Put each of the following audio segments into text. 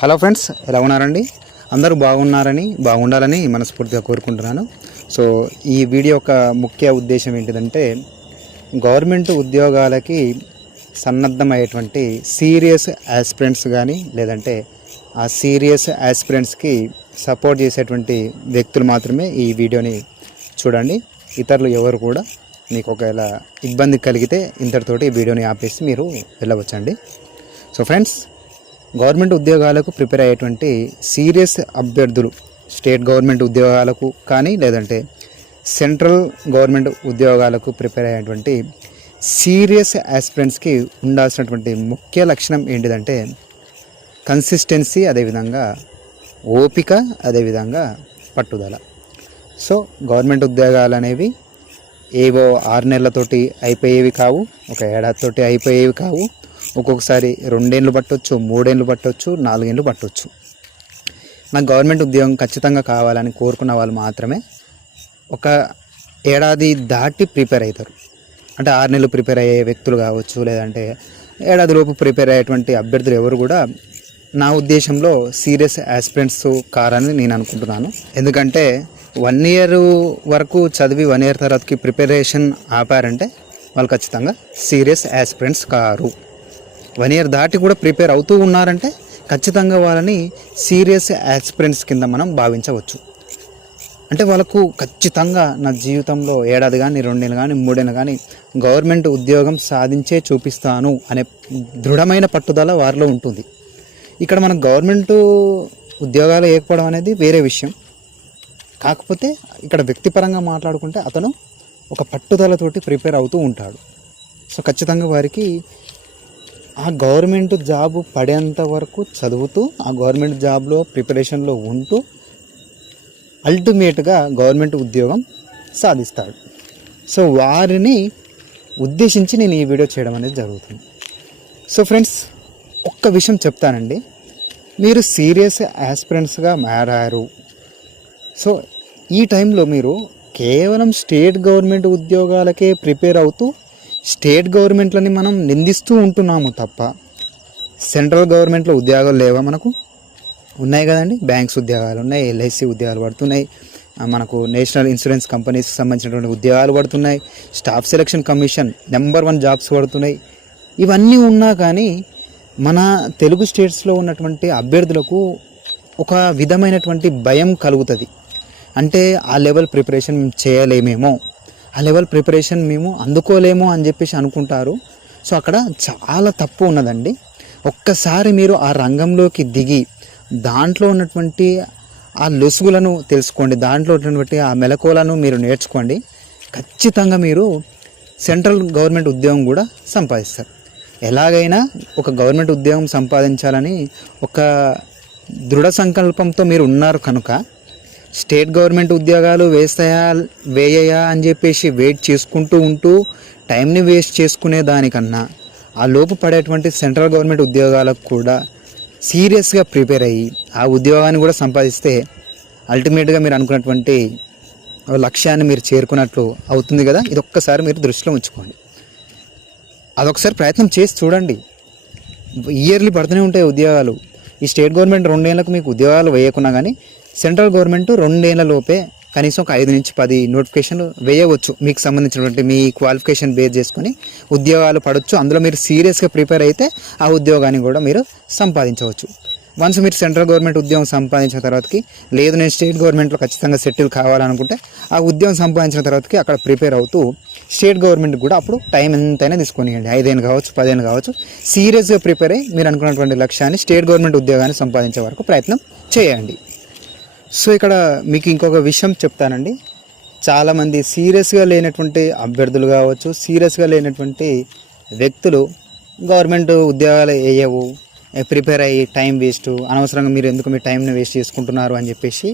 Hello friends ఎలా ఉన్నారండి? అందరూ బాగున్నారని బాగుండాలని మనస్ఫూర్తిగా కోరుకుంటున్నాను. సో ఈ వీడియో యొక్క ముఖ్య ఉద్దేశం ఏంటిదంటే గవర్నమెంట్ ఉద్యోగాలకి సన్నద్ధమయ్యేటువంటి సీరియస్ యాస్పిరెంట్స్ కానీ లేదంటే ఆ సీరియస్ యాస్పిరెంట్స్కి సపోర్ట్ చేసేటువంటి వ్యక్తులు మాత్రమే ఈ వీడియోని చూడండి. ఇతరులు ఎవరు కూడా మీకు ఒకవేళ ఇబ్బంది కలిగితే ఇంతటితోటి ఈ వీడియోని ఆపేసి మీరు వెళ్ళవచ్చండి. సో ఫ్రెండ్స్ గవర్నమెంట్ ఉద్యోగాలకు ప్రిపేర్ అయ్యేటువంటి సీరియస్ అభ్యర్థులు స్టేట్ గవర్నమెంట్ ఉద్యోగాలకు కానీ లేదంటే సెంట్రల్ గవర్నమెంట్ ఉద్యోగాలకు ప్రిపేర్ అయ్యేటువంటి సీరియస్ ఆస్పిరెంట్స్కి ఉండాల్సినటువంటి ముఖ్య లక్షణం ఏంటిదంటే కన్సిస్టెన్సీ అదేవిధంగా ఓపిక అదేవిధంగా పట్టుదల. సో గవర్నమెంట్ ఉద్యోగాలు అనేవి ఏవో ఆరు నెలలతోటి అయిపోయేవి కావు ఒక ఏడాదితోటి అయిపోయేవి కావు. ఒక్కొక్కసారి రెండేళ్ళు పట్టొచ్చు మూడేళ్ళు పట్టొచ్చు నాలుగేళ్ళు పట్టొచ్చు. నాకు గవర్నమెంట్ ఉద్యోగం ఖచ్చితంగా కావాలని కోరుకున్న వాళ్ళు మాత్రమే ఒక ఏడాది దాటి ప్రిపేర్ అవుతారు అంటే ఆరు నెలలు ప్రిపేర్ అయ్యే వ్యక్తులు కావచ్చు లేదంటే ఏడాదిలోపు ప్రిపేర్ అయ్యేటువంటి అభ్యర్థులు ఎవరు కూడా నా ఉద్దేశంలో సీరియస్ ఆస్పిరెంట్స్ కారని నేను అనుకుంటున్నాను. ఎందుకంటే వన్ ఇయర్ వరకు చదివి వన్ ఇయర్ తర్వాతకి ప్రిపరేషన్ ఆపారంటే వాళ్ళు ఖచ్చితంగా సీరియస్ ఆస్పిరెంట్స్ కారు. వన్ ఇయర్ దాటి కూడా ప్రిపేర్ అవుతూ ఉన్నారంటే ఖచ్చితంగా వాళ్ళని సీరియస్ యాక్స్పీరియన్స్ కింద మనం భావించవచ్చు. అంటే వాళ్ళకు ఖచ్చితంగా నా జీవితంలో ఏడాది కానీ రెండేళ్ళు కానీ మూడేళ్ళు కానీ గవర్నమెంట్ ఉద్యోగం సాధించే చూపిస్తాను అనే దృఢమైన పట్టుదల వారిలో ఉంటుంది. ఇక్కడ మనం గవర్నమెంట్ ఉద్యోగాలు ఏకపోవడం అనేది వేరే విషయం. కాకపోతే ఇక్కడ వ్యక్తిపరంగా మాట్లాడుకుంటే అతను ఒక పట్టుదలతోటి ప్రిపేర్ అవుతూ ఉంటాడు. సో ఖచ్చితంగా వారికి ఆ గవర్నమెంట్ జాబ్ పడేంత వరకు చదువుతూ ఆ గవర్నమెంట్ జాబ్లో ప్రిపరేషన్లో ఉంటూ అల్టిమేట్గా గవర్నమెంట్ ఉద్యోగం సాధిస్తాడు. సో వారిని ఉద్దేశించి నేను ఈ వీడియో చేయడం అనేది జరుగుతుంది. సో ఫ్రెండ్స్ ఒక్క విషయం చెప్తానండి. మీరు సీరియస్ యాస్పిరెంట్స్గా మారారు. సో ఈ టైంలో మీరు కేవలం స్టేట్ గవర్నమెంట్ ఉద్యోగాలకే ప్రిపేర్ అవుతూ స్టేట్ గవర్నమెంట్లని మనం నిందిస్తూ ఉంటున్నాము తప్ప సెంట్రల్ గవర్నమెంట్లో ఉద్యోగాలు లేవా మనకు? ఉన్నాయి కదండి. బ్యాంక్స్ ఉద్యోగాలు ఉన్నాయి ఎల్ఐసి ఉద్యోగాలు పడుతున్నాయి మనకు నేషనల్ ఇన్సూరెన్స్ కంపెనీస్కి సంబంధించినటువంటి ఉద్యోగాలు పడుతున్నాయి staff selection commission number one jobs పడుతున్నాయి. ఇవన్నీ ఉన్నా కానీ మన తెలుగు స్టేట్స్లో ఉన్నటువంటి అభ్యర్థులకు ఒక విధమైనటువంటి భయం కలుగుతుంది. అంటే ఆ లెవెల్ ప్రిపరేషన్ చేయలేమేమో. ఆ లెవెల్ ప్రిపరేషన్ మేము అందుకోలేము అని చెప్పేసి అనుకుంటారు. సో అక్కడ చాలా తప్పు ఉన్నదండి. ఒక్కసారి మీరు ఆ రంగంలోకి దిగి దాంట్లో ఉన్నటువంటి ఆ లొసుగులను తెలుసుకోండి. దాంట్లో ఉన్నటువంటి ఆ మెలకువలను మీరు నేర్చుకోండి. ఖచ్చితంగా మీరు సెంట్రల్ గవర్నమెంట్ ఉద్యోగం కూడా సంపాదిస్తారు. ఎలాగైనా ఒక గవర్నమెంట్ ఉద్యోగం సంపాదించాలని ఒక దృఢ సంకల్పంతో మీరు ఉన్నారు కనుక స్టేట్ గవర్నమెంట్ ఉద్యోగాలు వేస్తాయా వేయయా అని చెప్పేసి వెయిట్ చేసుకుంటూ ఉంటూ టైంని వేస్ట్ చేసుకునే దానికన్నా ఆ లోపు పడేటువంటి సెంట్రల్ గవర్నమెంట్ ఉద్యోగాలకు కూడా సీరియస్గా ప్రిపేర్ అయ్యి ఆ ఉద్యోగాన్ని కూడా సంపాదిస్తే అల్టిమేట్గా మీరు అనుకున్నటువంటి లక్ష్యాన్ని మీరు చేరుకున్నట్లు అవుతుంది కదా? ఇది ఒక్కసారి మీరు దృష్టిలో ఉంచుకోండి. అదొకసారి ప్రయత్నం చేసి చూడండి. ఇయర్లీ పడుతూనే ఉంటాయి ఉద్యోగాలు. ఈ స్టేట్ గవర్నమెంట్ రెండేళ్ళకు మీకు ఉద్యోగాలు వేయకున్నా కానీ సెంట్రల్ గవర్నమెంట్ రెండేళ్ళ లోపే కనీసం ఒక ఐదు నుంచి పది నోటిఫికేషన్లు వేయవచ్చు. మీకు సంబంధించినటువంటి మీ క్వాలిఫికేషన్ బేస్ చేసుకొని ఉద్యోగాలు పడవచ్చు అందులో మీరు సీరియస్గా ప్రిపేర్ అయితే ఆ ఉద్యోగాన్ని కూడా మీరు సంపాదించవచ్చు. వన్స్ మీరు సెంట్రల్ గవర్నమెంట్ ఉద్యోగం సంపాదించిన తర్వాతకి లేదు నేను స్టేట్ గవర్నమెంట్లో ఖచ్చితంగా సెటిల్ కావాలనుకుంటే ఆ ఉద్యోగం సంపాదించిన తర్వాతకి అక్కడ ప్రిపేర్ అవుతూ స్టేట్ గవర్నమెంట్ కూడా అప్పుడు టైం ఎంతైనా తీసుకొనియండి ఐదేళ్ళు కావచ్చు పదిహేను కావచ్చు సీరియస్గా ప్రిపేర్ అయ్యి మీరు అనుకున్నటువంటి లక్ష్యాన్ని స్టేట్ గవర్నమెంట్ ఉద్యోగాన్ని సంపాదించే వరకు ప్రయత్నం చేయండి. సో ఇక్కడ మీకు ఇంకొక విషయం చెప్తానండి. చాలామంది సీరియస్గా లేనటువంటి అభ్యర్థులు కావచ్చు సీరియస్గా లేనటువంటి వ్యక్తులు గవర్నమెంట్ ఉద్యోగాలు వేయవు ప్రిపేర్ అయ్యి టైం వేస్ట్ అనవసరంగా మీరు ఎందుకు మీ టైంని వేస్ట్ చేసుకుంటున్నారు అని చెప్పేసి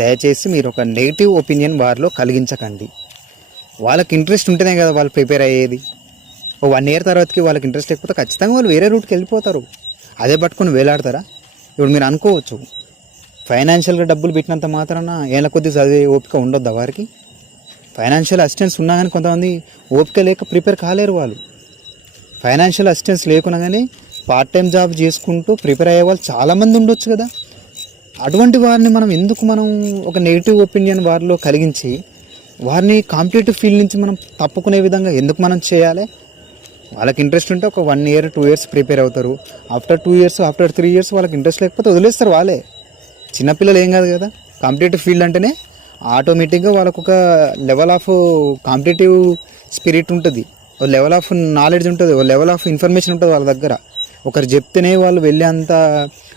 దయచేసి మీరు ఒక నెగిటివ్ ఒపీనియన్ వారిలో కలిగించకండి. వాళ్ళకి ఇంట్రెస్ట్ ఉంటేనే కదా వాళ్ళు ప్రిపేర్ అయ్యేది. ఓ వన్ ఇయర్ తర్వాతకి వాళ్ళకి ఇంట్రెస్ట్ లేకపోతే ఖచ్చితంగా వాళ్ళు వేరే రూట్కి వెళ్ళిపోతారు. అదే పట్టుకొని వేలాడతారా? ఇప్పుడు మీరు అనుకోవచ్చు ఫైనాన్షియల్గా డబ్బులు పెట్టినంత మాత్రాన ఏళ్ళ కొద్ది చదివే ఓపిక ఉండొద్దా వారికి? ఫైనాన్షియల్ అసిస్టెన్స్ ఉన్నా కానీ కొంతమంది ఓపిక లేక ప్రిపేర్ కాలేరు వాళ్ళు. ఫైనాన్షియల్ అసిస్టెన్స్ లేకున్నా కానీ పార్ట్ టైం జాబ్ చేసుకుంటూ ప్రిపేర్ అయ్యే వాళ్ళు చాలామంది ఉండొచ్చు కదా. అటువంటి వారిని మనం ఎందుకు మనం ఒక నెగిటివ్ ఒపీనియన్ వారిలో కలిగించి వారిని కాంపిటేటివ్ ఫీల్డ్ నుంచి మనం తప్పుకునే విధంగా ఎందుకు మనం చేయాలి? వాళ్ళకి ఇంట్రెస్ట్ ఉంటే ఒక one year two years prepare అవుతారు. After two years after three years వాళ్ళకి ఇంట్రెస్ట్ లేకపోతే వదిలేస్తారు వాళ్ళే. చిన్నపిల్లలు ఏం కాదు కదా. కాంపిటేటివ్ ఫీల్డ్ అంటేనే ఆటోమేటిక్గా వాళ్ళకు ఒక లెవెల్ ఆఫ్ కాంపిటేటివ్ స్పిరిట్ ఉంటుంది. ఒక లెవెల్ ఆఫ్ నాలెడ్జ్ ఉంటుంది. ఒక లెవెల్ ఆఫ్ ఇన్ఫర్మేషన్ ఉంటుంది వాళ్ళ దగ్గర. ఒకరు చెప్తేనే వాళ్ళు వెళ్ళే అంత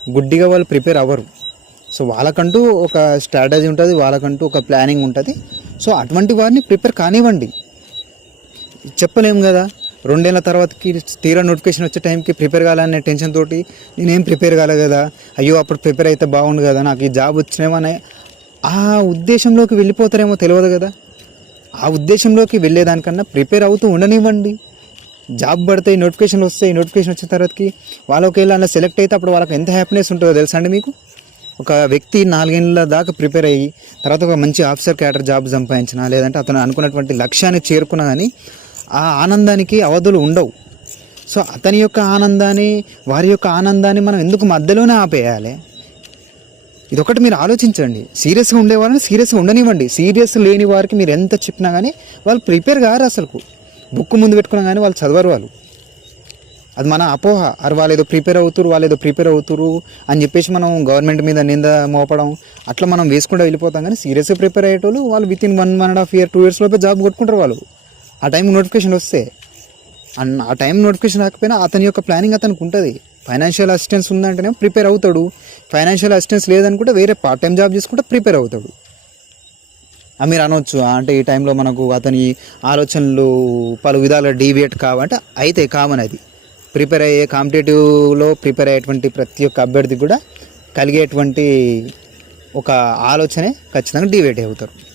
గుడ్డిగా వాళ్ళు ప్రిపేర్ అవ్వరు. సో వాళ్ళకంటూ ఒక స్ట్రాటజీ ఉంటుంది వాళ్ళకంటూ ఒక ప్లానింగ్ ఉంటుంది. సో అటువంటి వారిని ప్రిపేర్ కానివ్వండి. చెప్పలేము కదా. రెండేళ్ళ తర్వాతకి తీరా నోటిఫికేషన్ వచ్చే టైంకి ప్రిపేర్ కావాలనే టెన్షన్ తోటి నేనేం ప్రిపేర్ కాలే కదా అయ్యో అప్పుడు ప్రిపేర్ అయితే బాగుండు కదా నాకు ఈ జాబ్ వచ్చినేమనే ఆ ఉద్దేశంలోకి వెళ్ళిపోతారేమో తెలియదు కదా. ఆ ఉద్దేశంలోకి వెళ్ళేదానికన్నా ప్రిపేర్ అవుతూ ఉండనివ్వండి. జాబ్ పడతాయి నోటిఫికేషన్లు వస్తాయి నోటిఫికేషన్ వచ్చిన తర్వాతకి వాళ్ళు ఒకవేళ అలా సెలెక్ట్ అయితే అప్పుడు వాళ్ళకి ఎంత హ్యాపీనెస్ ఉంటుందో తెలుసా అండి మీకు? ఒక వ్యక్తి నాలుగేళ్ళ దాకా ప్రిపేర్ అయ్యి తర్వాత ఒక మంచి ఆఫీసర్ క్యాటర్ జాబ్ సంపాదించిన లేదంటే అతను అనుకున్నటువంటి లక్ష్యాన్ని చేరుకున్నా కానీ ఆ ఆనందానికి అవధులు ఉండవు. సో అతని యొక్క ఆనందాన్ని వారి యొక్క ఆనందాన్ని మనం ఎందుకు మధ్యలోనే ఆపేయాలి? ఇదొకటి మీరు ఆలోచించండి. సీరియస్గా ఉండేవారిని సీరియస్గా ఉండనివ్వండి. సీరియస్ లేని వారికి మీరు ఎంత చెప్పినా కానీ వాళ్ళు ప్రిపేర్ కారు అసలుకు. బుక్ ముందు పెట్టుకున్నా కానీ వాళ్ళు చదవరు వాళ్ళు. అది మన అపోహ. అరు వాళ్ళు ఏదో ప్రిపేర్ అవుతురు వాళ్ళు ఏదో ప్రిపేర్ అవుతురు అని చెప్పేసి మనం గవర్నమెంట్ మీద నింద మోపడం అట్లా మనం వేసుకుంటూ వెళ్ళిపోతాం కానీ సీరియస్గా ప్రిపేర్ అయ్యేటోళ్ళు వాళ్ళు within one one and half year two years లోపే జాబ్ కొట్టుకుంటారు వాళ్ళు. ఆ టైం నోటిఫికేషన్ వస్తే అండ్ ఆ టైం నోటిఫికేషన్ రాకపోయినా అతని యొక్క ప్లానింగ్ అతనికి ఉంటుంది. ఫైనాన్షియల్ అసిస్టెన్స్ ఉందంటేనే ప్రిపేర్ అవుతాడు. ఫైనాన్షియల్ అసిస్టెన్స్ లేదనుకుంటే వేరే పార్ట్ టైం జాబ్ చేసుకుంటే ప్రిపేర్ అవుతాడు. మీరు అనొచ్చు. అంటే ఈ టైంలో మనకు అతని ఆలోచనలు పలు విధాల డీవియేట్ కావంటే అయితే కామన్ అది. ప్రిపేర్ అయ్యే కాంపిటేటివ్లో ప్రిపేర్ అయ్యేటువంటి ప్రతి ఒక్క అభ్యర్థి కూడా కలిగేటువంటి ఒక ఆలోచనే ఖచ్చితంగా డీవేట్ అవుతారు.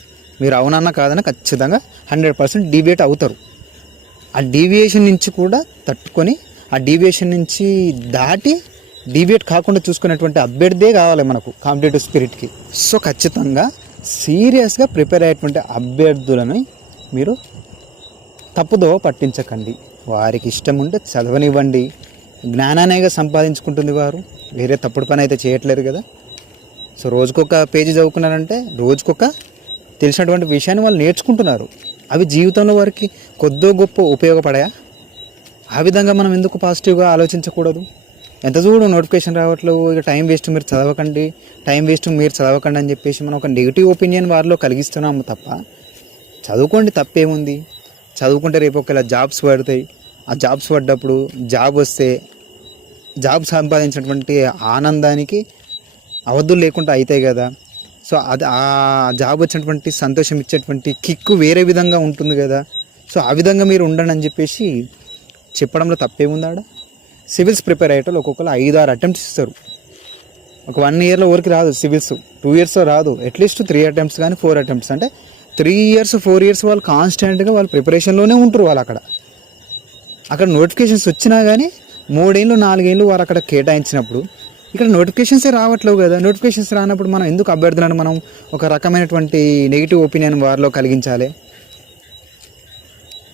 మీరు అవునన్నా కాదన్నా ఖచ్చితంగా హండ్రెడ్ పర్సెంట్ డీవియేట్ అవుతారు. ఆ డీవియేషన్ నుంచి కూడా తట్టుకొని ఆ డీవియేషన్ నుంచి దాటి డీవియేట్ కాకుండా చూసుకునేటువంటి అభ్యర్థే కావాలి మనకు కాంపిటేటివ్ స్పిరిట్కి. సో ఖచ్చితంగా సీరియస్గా ప్రిపేర్ అయ్యేటువంటి అభ్యర్థులను మీరు తప్పుదో పట్టించకండి. వారికి ఇష్టం ఉంటే చదవనివ్వండి. జ్ఞానానేగా సంపాదించుకుంటుంది వారు. వేరే తప్పుడు పని అయితే చేయట్లేరు కదా. సో రోజుకొక పేజీ చదువుకున్నారంటే రోజుకొక తెలిసినటువంటి విషయాన్ని వాళ్ళు నేర్చుకుంటున్నారు. అవి జీవితంలో వారికి కొద్దో గొప్ప ఉపయోగపడాయా? ఆ విధంగా మనం ఎందుకు పాజిటివ్గా ఆలోచించకూడదు? ఎంత చూడు నోటిఫికేషన్ రావట్లేదు ఇక టైం వేస్ట్ మీరు చదవకండి టైం వేస్ట్ మీరు చదవకండి అని చెప్పేసి మనం ఒక నెగిటివ్ ఒపీనియన్ వారిలో కలిగిస్తున్నాము తప్ప చదువుకోండి తప్పేముంది? చదువుకుంటే రేపు ఒకవేళ జాబ్స్ పడతాయి. ఆ జాబ్స్ పడ్డప్పుడు జాబ్ వస్తే జాబ్ సంపాదించినటువంటి ఆనందానికి అవధులు లేకుండా అవుతాయి కదా. సో అది ఆ జాబ్ వచ్చినటువంటి సంతోషం ఇచ్చేటువంటి కిక్కు వేరే విధంగా ఉంటుంది కదా. సో ఆ విధంగా మీరు ఉండండి అని చెప్పేసి చెప్పడంలో తప్పేముంది ఆడ? సివిల్స్ ప్రిపేర్ అయ్యేటోళ్ళు ఒక్కొక్కరు ఐదు ఆరు అటెంప్ట్స్ ఇస్తారు. ఒక వన్ ఇయర్లో ఊరికి రాదు సివిల్స్. టూ ఇయర్స్లో రాదు. అట్లీస్ట్ త్రీ అటెంప్ట్స్ కానీ ఫోర్ అటెంప్ట్స్. అంటే త్రీ ఇయర్స్ ఫోర్ ఇయర్స్ వాళ్ళు కాన్స్టెంట్గా వాళ్ళు ప్రిపరేషన్లోనే ఉంటారు వాళ్ళు అక్కడ. అక్కడ నోటిఫికేషన్స్ వచ్చినా కానీ మూడేళ్ళు నాలుగేళ్ళు వారు అక్కడ కేటాయించినప్పుడు ఇక్కడ నోటిఫికేషన్సే రావట్లేవు కదా. నోటిఫికేషన్స్ రానప్పుడు మనం ఎందుకు అభ్యర్థులను మనం ఒక రకమైనటువంటి నెగిటివ్ ఒపీనియన్ వారిలో కలిగించాలి?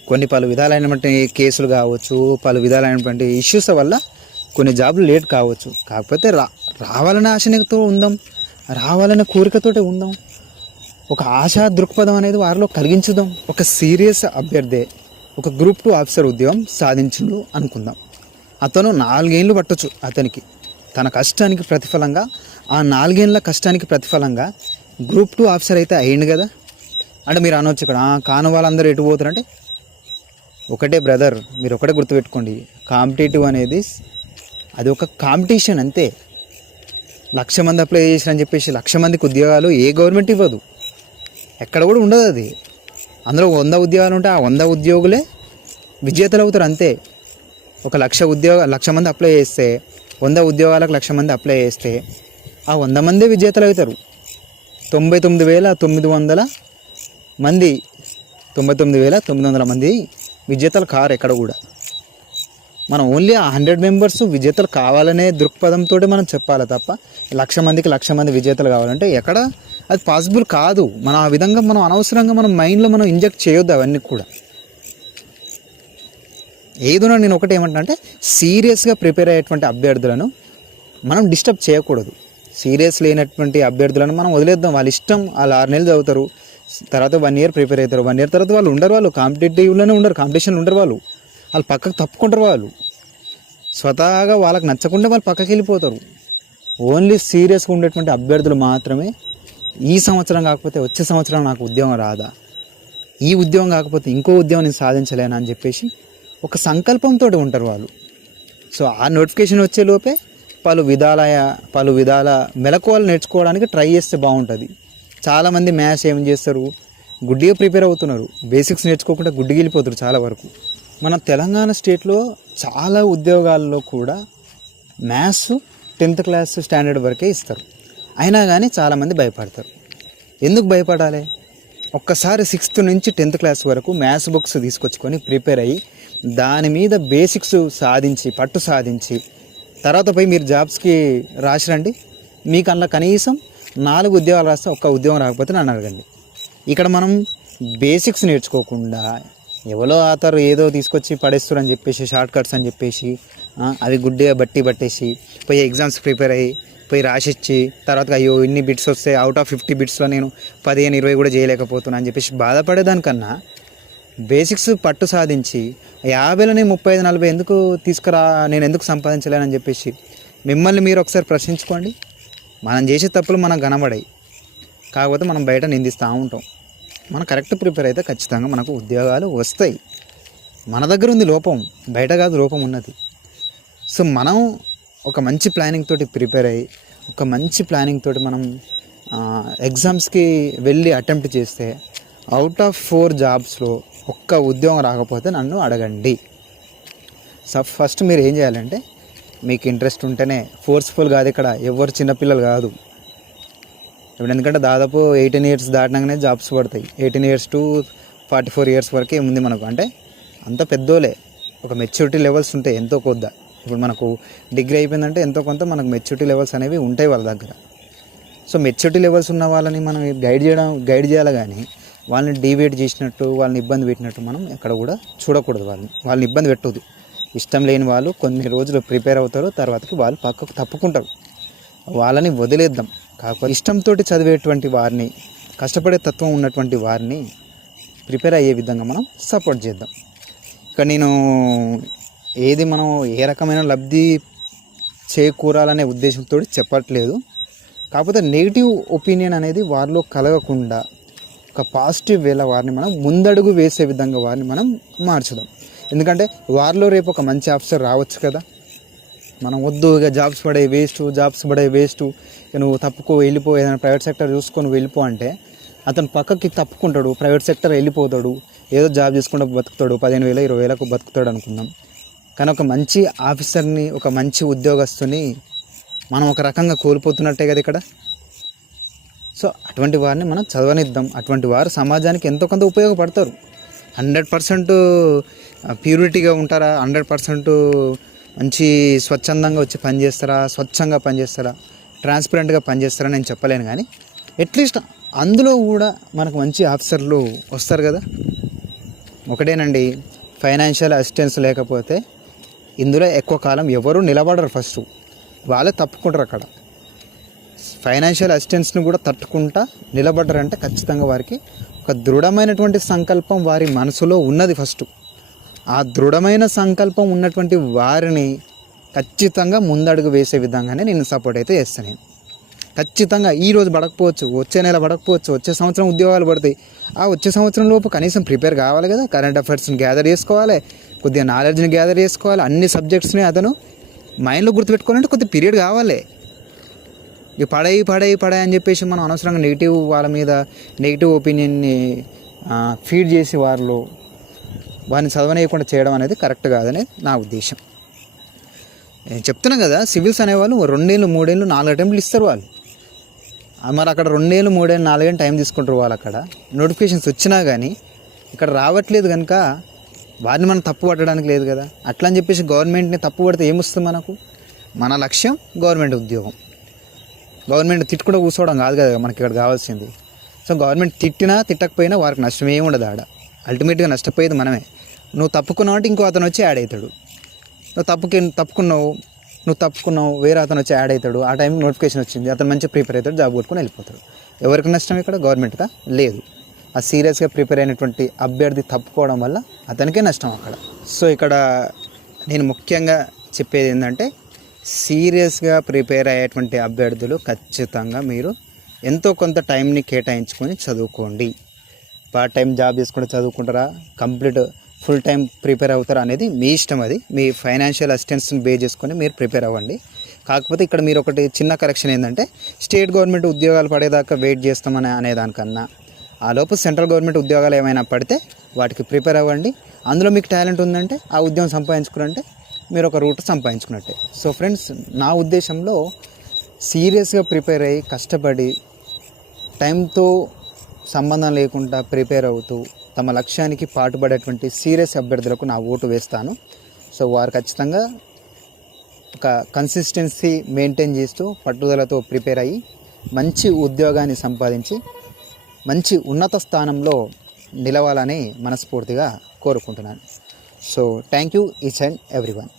కొన్ని పలు విధాలైనటువంటి కేసులు కావచ్చు పలు విధాలైనటువంటి ఇష్యూస్ వల్ల కొన్ని జాబులు లేట్ కావచ్చు. కాకపోతే రా రావాలనే ఆశతో ఉందాం. రావాలనే కోరికతోటే ఉందాం. ఒక ఆశా దృక్పథం అనేది వారిలో కలిగించుదాం. ఒక సీరియస్ అభ్యర్థి ఒక గ్రూప్ టూ ఆఫీసర్ ఉద్యోగం సాధించుడు అనుకుందాం. అతను నాలుగేళ్ళు పట్టొచ్చు అతనికి. తన కష్టానికి ప్రతిఫలంగా ఆ నాలుగేళ్ళ కష్టానికి ప్రతిఫలంగా గ్రూప్ టూ ఆఫీసర్ అయితే అయ్యిండు కదా. అంటే మీరు అనవచ్చు ఇక్కడ "ఆ, కాని వాళ్ళందరూ ఎటు పోతారంటే ఒకటే బ్రదర్ మీరు ఒకటే గుర్తుపెట్టుకోండి కాంపిటేటివ్ అనేది అది ఒక కాంపిటీషన్ అంతే. లక్ష మంది అప్లై చేసిరని చెప్పేసి లక్ష మందికి ఉద్యోగాలు ఏ గవర్నమెంట్ ఇవ్వదు. ఎక్కడ కూడా ఉండదు అది. అందులో వంద ఉద్యోగాలు ఉంటే ఆ వంద ఉద్యోగులే విజేతలు అవుతారు అంతే. ఒక లక్ష ఉద్యోగ లక్ష మంది అప్లై చేస్తే వంద ఉద్యోగాలకు లక్ష మంది అప్లై చేస్తే ఆ వంద మందే విజేతలు అవుతారు. తొంభై తొమ్మిది వేల తొమ్మిది వందల మంది తొంభై తొమ్మిది వేల తొమ్మిది వందల మంది విజేతలు కారు ఎక్కడ కూడా. మనం ఓన్లీ ఆ హండ్రెడ్ మెంబర్స్ విజేతలు కావాలనే దృక్పథంతో మనం చెప్పాలి తప్ప లక్ష మందికి లక్ష మంది విజేతలు కావాలంటే ఎక్కడ? అది పాసిబుల్ కాదు. మనం ఆ విధంగా మనం అనవసరంగా మనం మైండ్లో మనం ఇంజెక్ట్ చేయొద్దు అవన్నీ కూడా. ఏదైనా నేను ఒకటి ఏమంటున్నా అంటే సీరియస్గా ప్రిపేర్ అయ్యేటువంటి అభ్యర్థులను మనం డిస్టర్బ్ చేయకూడదు. సీరియస్ లేనటువంటి అభ్యర్థులను మనం వదిలేద్దాం. వాళ్ళ ఇష్టం వాళ్ళు ఆరు నెలలు చదువుతారు. తర్వాత వన్ ఇయర్ ప్రిపేర్ అవుతారు. వన్ ఇయర్ తర్వాత వాళ్ళు ఉండరు వాళ్ళు. కాంపిటేటివ్లోనే ఉండరు. కాంపిటీషన్లో ఉండరు వాళ్ళు. వాళ్ళు పక్కకు తప్పుకుంటారు వాళ్ళు. స్వతహాగా వాళ్ళకి నచ్చకుండా వాళ్ళు పక్కకి వెళ్ళిపోతారు. ఓన్లీ సీరియస్గా ఉండేటువంటి అభ్యర్థులు మాత్రమే ఈ సంవత్సరం కాకపోతే వచ్చే సంవత్సరం నాకు ఉద్యోగం రాదా? ఈ ఉద్యోగం కాకపోతే ఇంకో ఉద్యోగం నేను సాధించలేనా అని చెప్పేసి ఒక సంకల్పంతో ఉంటారు వాళ్ళు. సో ఆ నోటిఫికేషన్ వచ్చే లోపే పలు విధాల పలు విధాల మెలకువలు నేర్చుకోవడానికి ట్రై చేస్తే బాగుంటుంది. చాలామంది మ్యాథ్స్ ఏం చేస్తారు? గుడ్డిగా ప్రిపేర్ అవుతున్నారు. బేసిక్స్ నేర్చుకోకుండా గుడ్డిగా వెళ్ళిపోతారు చాలా వరకు. మన తెలంగాణ స్టేట్లో చాలా ఉద్యోగాల్లో కూడా మ్యాథ్స్ టెన్త్ క్లాస్ స్టాండర్డ్ వరకే ఇస్తారు. అయినా కానీ చాలామంది భయపడతారు. ఎందుకు భయపడాలి? ఒక్కసారి సిక్స్త్ నుంచి టెన్త్ క్లాస్ వరకు మ్యాథ్స్ బుక్స్ తీసుకొచ్చుకొని ప్రిపేర్ అయ్యి దాని మీద బేసిక్స్ సాధించి పట్టు సాధించి తర్వాత పోయి మీరు జాబ్స్కి రాసిరండి. మీకు అందులో కనీసం నాలుగు ఉద్యోగాలు రాస్తే ఒక్క ఉద్యోగం రాకపోతే నన్ను అడగండి. ఇక్కడ మనం బేసిక్స్ నేర్చుకోకుండా ఎవరో ఆతరు ఏదో తీసుకొచ్చి పడేస్తారు అని చెప్పేసి షార్ట్ కట్స్ అని చెప్పేసి అవి గుడ్డిగా బట్టి పట్టేసి పోయి ఎగ్జామ్స్ ప్రిపేర్ అయ్యి పోయి రాసిచ్చి తర్వాత అయ్యో ఇన్ని బిట్స్ వస్తే అవుట్ ఆఫ్ ఫిఫ్టీ బిట్స్లో నేను పదిహేను ఇరవై కూడా చేయలేకపోతున్నాను అని చెప్పేసి బాధపడేదానికన్నా బేసిక్స్ పట్టు సాధించి యాభైలోనే ముప్పై ఐదు నలభై ఎందుకు తీసుకురా నేను ఎందుకు సంపాదించలేనని చెప్పేసి మిమ్మల్ని మీరు ఒకసారి ప్రశ్నించుకోండి. మనం చేసే తప్పులు మనకు కనబడాయి. కాకపోతే మనం బయట నిందిస్తూ ఉంటాం. మనం కరెక్ట్ ప్రిపేర్ అయితే ఖచ్చితంగా మనకు ఉద్యోగాలు వస్తాయి. మన దగ్గర ఉంది లోపం బయట కాదు లోపం ఉన్నది. సో మనం ఒక మంచి ప్లానింగ్ తోటి ప్రిపేర్ అయ్యి ఒక మంచి ప్లానింగ్ తోటి మనం ఎగ్జామ్స్కి వెళ్ళి అటెంప్ట్ చేస్తే అవుట్ ఆఫ్ ఫోర్ జాబ్స్లో ఒక్క ఉద్యోగం రాకపోతే నన్ను అడగండి. సో ఫస్ట్ మీరు ఏం చేయాలంటే మీకు ఇంట్రెస్ట్ ఉంటేనే ఫోర్స్ఫుల్ కాదు ఇక్కడ ఎవరు చిన్నపిల్లలు కాదు. ఇప్పుడు ఎందుకంటే దాదాపు ఎయిటీన్ ఇయర్స్ దాటినాకనే జాబ్స్ పడతాయి. Eighteen years to forty four years వరకే ఉంది మనకు? అంటే అంత పెద్దోలే. ఒక మెచ్యూరిటీ లెవెల్స్ ఉంటాయి ఎంతో కొద్ద ఇప్పుడు మనకు డిగ్రీ అయిపోయిందంటే ఎంతో కొంత మనకు మెచ్యూరిటీ లెవెల్స్ అనేవి ఉంటాయి వాళ్ళ దగ్గర. సో మెచ్యూరిటీ లెవెల్స్ ఉన్న వాళ్ళని మనం గైడ్ చేయడం గైడ్ చేయాలి కానీ వాళ్ళని డీవేట్ చేసినట్టు వాళ్ళని ఇబ్బంది పెట్టినట్టు మనం ఎక్కడ కూడా చూడకూడదు వాళ్ళని. వాళ్ళని ఇబ్బంది పెట్టదు ఇష్టం లేని వాళ్ళు కొన్ని రోజులు ప్రిపేర్ అవుతారు తర్వాతకి వాళ్ళు పక్కకు తప్పుకుంటారు. వాళ్ళని వదిలేద్దాం. కాకపోతే ఇష్టంతో చదివేటువంటి వారిని కష్టపడే తత్వం ఉన్నటువంటి వారిని ప్రిపేర్ అయ్యే విధంగా మనం సపోర్ట్ చేద్దాం. ఇక నేను ఏది మనం ఏ రకమైన లబ్ధి చేకూరాలనే ఉద్దేశంతో చెప్పట్లేదు. కాకపోతే నెగిటివ్ ఒపీనియన్ అనేది వారిలో కలగకుండా ఒక పాజిటివ్ వేల వారిని మనం ముందడుగు వేసే విధంగా వారిని మనం మార్చుదాం. ఎందుకంటే వారిలో రేపు ఒక మంచి ఆఫీసర్ రావచ్చు కదా. మనం వద్దు ఇక జాబ్స్ పడే వేస్ట్ జాబ్స్ పడే వేస్ట్. నువ్వు తప్పుకో వెళ్ళిపో ఏదైనా ప్రైవేట్ సెక్టర్ చూసుకొని వెళ్ళిపో అంటే అతను పక్కకి తప్పుకుంటాడు ప్రైవేట్ సెక్టర్ వెళ్ళిపోతాడు ఏదో జాబ్ చేసుకుంటూ బతుకుతాడు పదిహేను వేల ఇరవై వేలకు బతుకుతాడు అనుకుందాం. కానీ ఒక మంచి ఆఫీసర్ని ఒక మంచి ఉద్యోగస్తుని మనం ఒక రకంగా కోల్పోతున్నట్టే కదా ఇక్కడ. సో అటువంటి వారిని మనం చదవనిద్దాం. అటువంటి వారు సమాజానికి ఎంతో కొంత ఉపయోగపడతారు. హండ్రెడ్ పర్సెంట్ ప్యూరిటీగా ఉంటారా? హండ్రెడ్ పర్సెంట్ మంచి స్వచ్ఛందంగా వచ్చి పనిచేస్తారా? స్వచ్ఛంగా పనిచేస్తారా? ట్రాన్స్పరెంట్గా పనిచేస్తారా నేను చెప్పలేను కానీ అట్లీస్ట్ అందులో కూడా మనకు మంచి ఆఫీసర్లు వస్తారు కదా. ఒకటేనండి ఫైనాన్షియల్ అసిస్టెన్స్ లేకపోతే ఇందులో ఎక్కువ కాలం ఎవరు నిలబడరు ఫస్ట్. వాళ్ళే తప్పుకుంటారు అక్కడ. ఫైనాన్షియల్ అసిస్టెన్స్ని కూడా తట్టుకుంటా నిలబడ్డారంటే ఖచ్చితంగా వారికి ఒక దృఢమైనటువంటి సంకల్పం వారి మనసులో ఉన్నది ఫస్ట్. ఆ దృఢమైన సంకల్పం ఉన్నటువంటి వారిని ఖచ్చితంగా ముందడుగు వేసే విధంగానే నేను సపోర్ట్ అయితే చేస్తాను నేను. ఖచ్చితంగా ఈ రోజు పడకపోవచ్చు వచ్చే నెల పడకపోవచ్చు వచ్చే సంవత్సరం ఉద్యోగాలు పడతాయి. ఆ వచ్చే సంవత్సరం లోపు కనీసం ప్రిపేర్ కావాలి కదా కరెంట్ అఫైర్స్ని గ్యాదర్ చేసుకోవాలి కొద్దిగా నాలెడ్జ్ని గ్యాదర్ చేసుకోవాలి అన్ని సబ్జెక్ట్స్ని అతను మైండ్లో గుర్తుపెట్టుకోవాలంటే కొద్ది పీరియడ్ కావాలి. ఇక పడేయి పడేయి పడాయి అని చెప్పేసి మనం అనవసరంగా నెగిటివ్ వాళ్ళ మీద నెగిటివ్ ఒపీనియన్ని ఫీడ్ చేసి వారిలో వారిని చదవనేయకుండా చేయడం అనేది కరెక్ట్ కాదని నా ఉద్దేశం. నేను చెప్తున్నా కదా సివిల్స్ అనేవాళ్ళు రెండేళ్ళు మూడేళ్ళు నాలుగు అటెంప్ట్లు ఇస్తారు వాళ్ళు. మరి అక్కడ రెండేళ్ళు మూడేళ్ళు నాలుగేళ్ళు టైం తీసుకుంటారు వాళ్ళు అక్కడ. నోటిఫికేషన్స్ వచ్చినా కానీ ఇక్కడ రావట్లేదు కనుక వారిని మనం తప్పు పట్టడానికి లేదు కదా. అట్లా అని చెప్పేసి గవర్నమెంట్ని తప్పు పడితే ఏమొస్తుంది మనకు? మన లక్ష్యం గవర్నమెంట్ ఉద్యోగం. గవర్నమెంట్ తిట్టుకుంటూ కూర్చోవడం కాదు కదా మనకి ఇక్కడ కావాల్సింది. సో గవర్నమెంట్ తిట్టినా తిట్టకపోయినా వారికి నష్టం ఏమి ఉండదు ఆడ. అల్టిమేట్గా నష్టపోయేది మనమే. నువ్వు తప్పుకున్నావు అంటే ఇంకో అతను వచ్చి యాడ్ అవుతాడు. నువ్వు తప్పుకి తప్పుకున్నావు నువ్వు తప్పుకున్నావు వేరే అతను వచ్చి యాడ్ అవుతాడు. ఆ టైంకి నోటిఫికేషన్ వచ్చింది. అతను మంచిగా ప్రిపేర్ అవుతాడు జాబ్ కొట్టుకుని వెళ్ళిపోతాడు. ఎవరికి నష్టం ఇక్కడ? గవర్నమెంట్గా లేదు. ఆ సీరియస్గా ప్రిపేర్ అయినటువంటి అభ్యర్థి తప్పుకోవడం వల్ల అతనికే నష్టం అక్కడ. సో ఇక్కడ నేను ముఖ్యంగా చెప్పేది ఏంటంటే సీరియస్గా ప్రిపేర్ అయ్యేటువంటి అభ్యర్థులు ఖచ్చితంగా మీరు ఎంతో కొంత టైంని కేటాయించుకొని చదువుకోండి. పార్ట్ టైం జాబ్ చేసుకుంటే చదువుకుంటారా? కంప్లీట్ ఫుల్ టైం ప్రిపేర్ అవుతారా అనేది మీ ఇష్టం అది. మీ ఫైనాన్షియల్ అసిస్టెన్స్ని బే చేసుకొని మీరు ప్రిపేర్ అవ్వండి. కాకపోతే ఇక్కడ మీరు ఒకటి చిన్న కరెక్షన్ ఏంటంటే స్టేట్ గవర్నమెంట్ ఉద్యోగాలు పడేదాకా వెయిట్ చేస్తామని అనేదానికన్నా ఆ లోపు సెంట్రల్ గవర్నమెంట్ ఉద్యోగాలు ఏమైనా పడితే వాటికి ప్రిపేర్ అవ్వండి. అందులో మీకు టాలెంట్ ఉందంటే ఆ ఉద్యోగం సంపాదించుకున్నంటే మీరు ఒక రూట్ సంపాదించుకున్నట్టే. సో ఫ్రెండ్స్ నా ఉద్దేశంలో సీరియస్గా ప్రిపేర్ అయ్యి కష్టపడి టైంతో సంబంధం లేకుండా ప్రిపేర్ అవుతూ తమ లక్ష్యానికి పాటుపడేటువంటి సీరియస్ అభ్యర్థులకు నా ఓటు వేస్తాను. సో వారు ఖచ్చితంగా ఒక కన్సిస్టెన్సీ మెయింటైన్ చేస్తూ పట్టుదలతో ప్రిపేర్ అయ్యి మంచి ఉద్యోగాన్ని సంపాదించి మంచి ఉన్నత స్థానంలో నిలవాలని మనస్ఫూర్తిగా కోరుకుంటున్నాను. So thank you each and every one